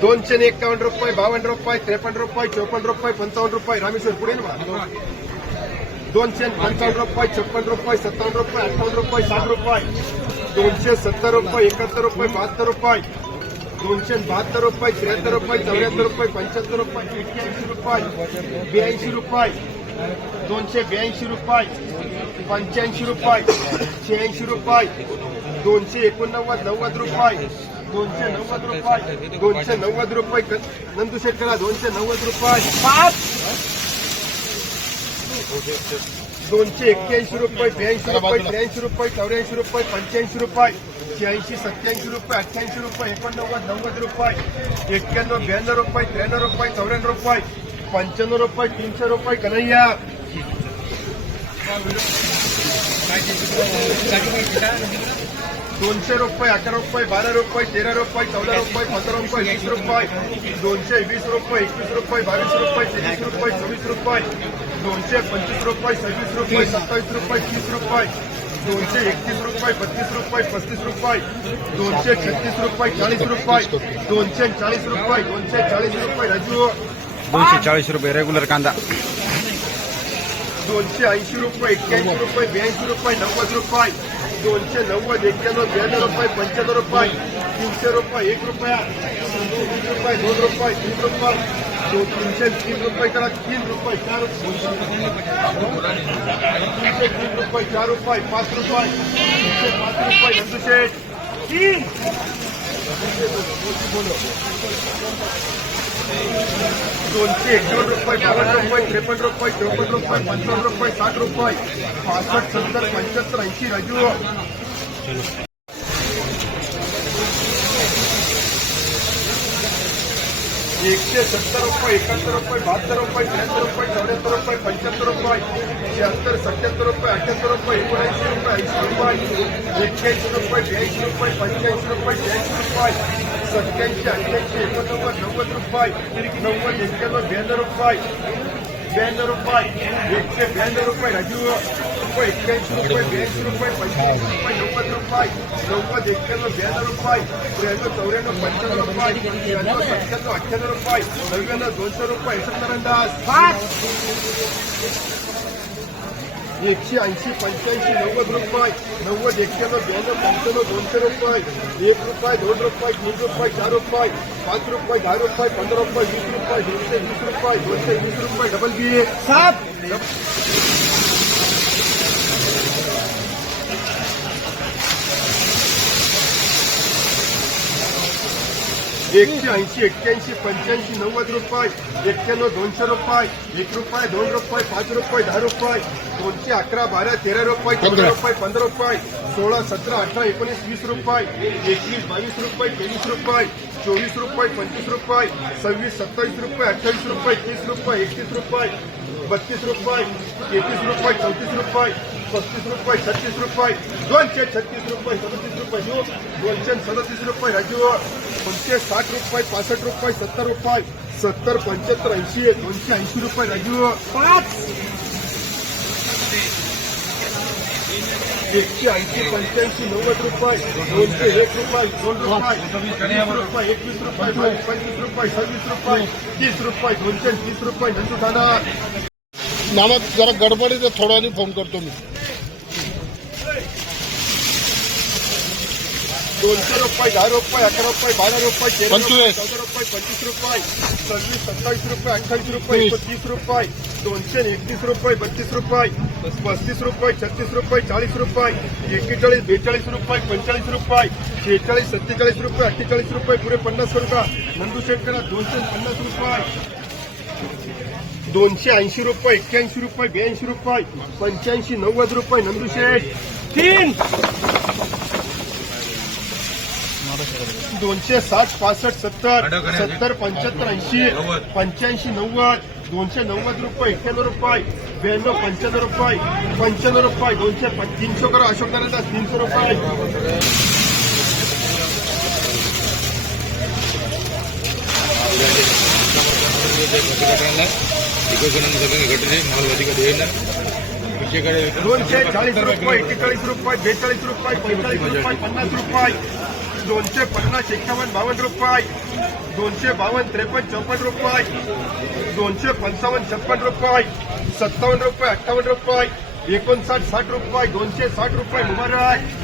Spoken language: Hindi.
दोनशे आणि एक्कावन्न रुपये बावन्न रुपये त्रेपन्न रुपये चौपन्न रुपये पंचावन्न रुपये. रामेश्वर पुढे ना दोनशे पंचावन्न रुपये छप्पन रुपये सत्तावन्न रुपये अठ्ठावन्न रुपये साठ रुपये. दोनशे सत्तर रुपये एकाहत्तर रुपये बहात्तर रुपये. दोनशे बहात्तर रुपये त्र्याहत्तर रुपये चौऱ्याहत्तर रुपये पंच्याहत्तर रुपये एक्क्याऐंशी रुपये ब्याऐंशी रुपये. दोनशे ब्याऐंशी रुपये पंच्याऐंशी रुपये शहाऐंशी रुपये. दोनशे एकोणनव्वद नव्वद रुपये. दोनशे नव्वद रुपये. दोनशे नव्वद रुपये नंदू शेटकरा दोनशे नव्वद रुपये. पाच दोनशे एक्क्याऐंशी रुपये ब्याऐंशी रुपये त्र्याऐंशी रुपये चौऱ्याऐंशी रुपये पंच्याऐंशी रुपये शहाऐंशी सत्याऐंशी रुपये अठ्ठ्याऐंशी रुपये एकोणनव्वद नव्वद रुपये एक्क्याण्णव ब्याण्णव रुपये त्र्याण्णव रुपये चौऱ्याण्णव रुपये पंच्याण्णव रुपये तीनशे रुपये कन्हैया. दोनशे रुपये अकरा रुपये बारा रुपये तेरा रुपये चौदा रुपये पंधरा रुपये वीस रुपये दोनशे वीस रुपये एकवीस रुपये बावीस रुपये तेवीस रुपये चोवीस रुपये दोनशे पंचवीस रुपये सव्वीस रुपये सत्तावीस रुपये तीस रुपये दोनशे एकतीस रुपये बत्तीस रुपये पस्तीस रुपये दोनशे छत्तीस रुपये चाळीस रुपये दोनशे चाळीस रुपये दोनशे चाळीस रुपये राजू दोनशे चाळीस रुपये रेग्युलर कांदा दोनशे ऐंशी रुपये एक्क्याऐंशी रुपये ब्याऐंशी रुपये नव्वद रुपये दोनशे नव्वद एक्क्याण्णव ब्याण्णव रुपये पंच्याण्णव रुपये तीनशे रुपये एक रुपया तीन रुपये दोन रुपये तीन रुपये दोन तीनशे तीन रुपये करा तीन रुपये चार तीनशे तीन रुपये चार रुपये पाच रुपये तीनशे पाच रुपये नंदुशेठ तीन दोनशे एकावन्न रुपये, बावन्न रुपये, त्रेपन्न रुपये, चौपन्न रुपये, पंचावन्न रुपये, साठ रुपये, पासष्ट, सत्तर, पंच्याहत्तर, ऐंशी, राजू. एकशे सत्तर रुपये, एकाहत्तर रुपये, बहात्तर रुपये, त्र्याहत्तर रुपये, चौऱ्याहत्तर रुपये, पंच्याहत्तर रुपये शहात्तर सत्याहत्तर रुपये, अठ्याहत्तर रुपये, एकोणऐंशी रुपये, ऐंशी रुपये एक्क्याऐंशी रुपये, ब्याऐंशी रुपये, पंच्याऐंशी रुपये शहाऐंशी रुपये સત્યાવીસ અઠ્યાવીસ એકોણનવ્વદ નવ્વદ રૂપિયા નવ્વદ એક્યાવન બેંદર રૂપિયા બેંદર રૂપિયા એકસો બેંદર રૂપિયા હજુ રૂપિયા એક્યાવીસ રૂપિયા બ્યાસી રૂપિયા પચીસ રૂપિયા નવ્વદ રૂપિયા નવ્વદ એક્યાવન બેંદર રૂપિયા ત્રેસો ચોર્યાણું પંચાણું રૂપિયા ત્રેસો પંચાણું અઠ્યાણું રૂપિયા નવ્યાણું દોઢસો રૂપિયા એસંદર અંદાજ एकशे ऐंशी, पंच्याऐंशी, नव्वद रुपये, नव्वद एक्क्याण्णव ब्याण्णव पंच्याण्णव दोनशे रुपये, एक रुपये, दोन रुपये, तीन रुपये, चार रुपये, पाच रुपये, दहा रुपये, पंधरा रुपये, वीस रुपये, दोनशे वीस रुपये, दोनशे वीस रुपये डबल बीए सात! एकशे ऐंशी एक्क्याऐंशी पंच्याऐंशी नव्वद रुपये एक्क्याण्णव दोनशे रुपये एक रुपये दोन रुपये पाच रुपये दहा रुपये दोनशे अकरा बारा तेरा रुपये चौदा रुपये पंधरा रुपये सोळा सतरा अठरा एकोणीस वीस रुपये एकवीस बावीस रुपये तेवीस रुपये चोवीस रुपये पंचवीस रुपये सव्वीस सत्तावीस रुपये अठ्ठावीस रुपये तीस रुपये एकतीस रुपये बत्तीस रुपये तेहतीस रुपये चौतीस रुपये पस्तीस रुपये छत्तीस रुपये दोनशे छत्तीस रुपये सदतीस रुपये देऊ दोनशे सदतीस रुपये राजू दोनशे साठ रुपये पासष्ट रुपये सत्तर रुपये सत्तर पंच्याहत्तर ऐंशी दोनशे ऐंशी रुपये राजू पाच एकशे ऐंशी पंच्याऐंशी नव्वद रुपये दोनशे एक रुपये दोन रुपये वीस रुपये एकवीस रुपये बावीस पंचवीस रुपये सव्वीस रुपये तीस रुपये दोनशे तीस रुपये नंदू दादा नाना जरा गडबडीत आहे, थोड्या वेळाने फोन करतो मी दोनशे रुपये दहा रुपये अकरा रुपये बारा रुपये तेरा रुपये. चौदा रुपये पंचवीस रुपये सव्वीस सत्तावीस रुपये अठ्ठावीस रुपये एकोणतीस रुपये दोनशे एकतीस रुपये बत्तीस रुपये पस्तीस रुपये छत्तीस रुपये चाळीस रुपये एक्केचाळीस बेचाळीस रुपये पंचेचाळीस रुपये शेहेचाळीस सत्तेचाळीस रुपये अठ्ठेचाळीस रुपये पुरे पन्नास रुपये नंदू शेटकरा दोनशे पन्नास रुपये. दोनशे ऐंशी रुपये एक्क्याऐंशी रुपये ब्याऐंशी रुपये पंच्याऐंशी नव्वद रुपये नंदू शेठ. तीन. दोनशे साठ पासष्ट सत्तर सत्तर पंच्याहत्तर ऐंशी पंच्याऐंशी नव्वद दोनशे नव्वद रुपये एक्क्याण्णव रुपये ब्याण्णव पंच्याण्णव रुपये पंच्याण्णव रुपये दोनशे तीनशे करा अशोक दादा तीनशे रुपये. दोनशे चाळीस रुपये एक्केचाळीस रुपये बेचाळीस रुपये पंचेचाळीस रुपये पन्नास रुपये. दोनशे पन्नास एकावन्न बावन्न रुपये. दोनशे बावन्न त्रेपन्न चौपन्न रुपये. दोनशे पंचावन्न छप्पन रुपये. सत्तावन्न रुपये अठ्ठावन्न रुपये. एकोणसाठ साठ रुपये. दोनशे साठ रुपये मुबारक.